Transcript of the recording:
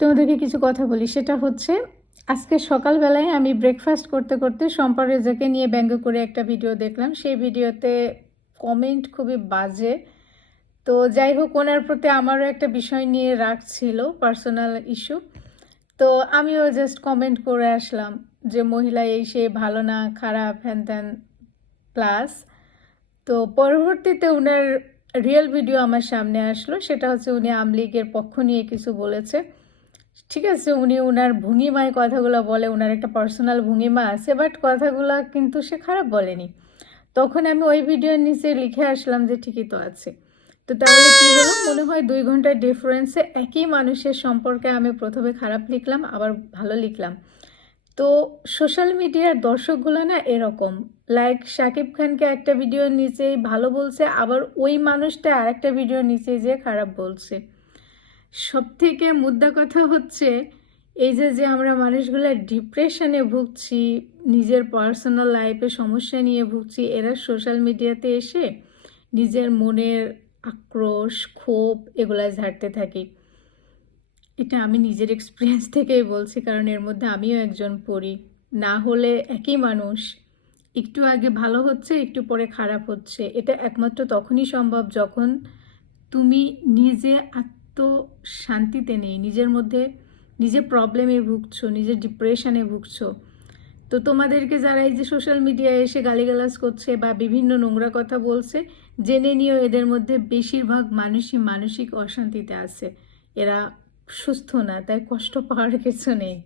তোমাদেরকে কিছু কথা বলি, সেটা হচ্ছে আজকে সকালবেলায় আমি ব্রেকফাস্ট করতে করতে শম্পা রেজাকে নিয়ে ব্যঙ্গ করে একটা ভিডিও দেখলাম। সেই ভিডিওতে কমেন্ট খুবই বাজে। তো যাই হোক, ওনার প্রতি আমারও একটা বিষয় নিয়ে রাগ ছিল, পার্সোনাল ইস্যু। তো আমিও জাস্ট কমেন্ট করে আসলাম যে মহিলা এই সে ভালো না, খারাপ, হ্যান ত্যান প্লাস। তো পরবর্তীতে উনার রিয়েল ভিডিও আমার সামনে আসলো, সেটা হচ্ছে উনি আওয়ামী লীগের পক্ষ নিয়ে কিছু বলেছে। ঠিক আছে, উনি ওনার ভঙ্গিমায় কথাগুলো বলে, ওনার একটা পার্সোনাল ভঙ্গিমা আছে, বাট কথাগুলো কিন্তু সে খারাপ বলেনি। তখন আমি ওই ভিডিওর নিচে লিখে আসলাম যে ঠিকই তো আছে। তো তাহলে কি হলো, মনে হয় 2 ঘন্টার ডিফারেন্সে একই মানুষের সম্পর্কে আমি প্রথমে খারাপ লিখলাম, আবার ভালো লিখলাম। তো সোশ্যাল মিডিয়ার দর্শকগুলো না এরকম, লাইক শাকিব খানকে একটা ভিডিওর নিচেই ভালো বলছে, আবার ওই মানুষটা আরেকটা ভিডিওর নিচে যে খারাপ বলছে। সবথেকে মুদ্রা কথা হচ্ছে এই যে আমরা মানুষগুলো ডিপ্রেশনে ভুগছি, নিজের পার্সোনাল লাইফে সমস্যা নিয়ে ভুগছি, এরা সোশ্যাল মিডিয়াতে এসে নিজের মনের আক্রোশ, ক্ষোভ এগুলা ঝাড়তে থাকি। এটা আমি নিজের এক্সপিরিয়েন্স থেকেই বলছি, কারণ এর মধ্যে আমিও একজন পড়ি। না হলে একই মানুষ একটু আগে ভালো হচ্ছে, একটু পরে খারাপ হচ্ছে। এটা একমাত্র তখনই সম্ভব যখন তুমি নিজে শান্তিতে নেই, নিজের মধ্যে নিজে প্রবলেমে ভুগছো, নিজের ডিপ্রেশনে ভুগছো। তো তোমাদেরকে যারা এই যে সোশ্যাল মিডিয়ায় এসে গালিগালাজ করছে বা বিভিন্ন নোংরা কথা বলছে, জেনে নিও এদের মধ্যে বেশিরভাগ মানুষই মানসিক অশান্তিতে আছে। এরা সুস্থ না, তাই কষ্ট পাওয়ার কিছু নেই।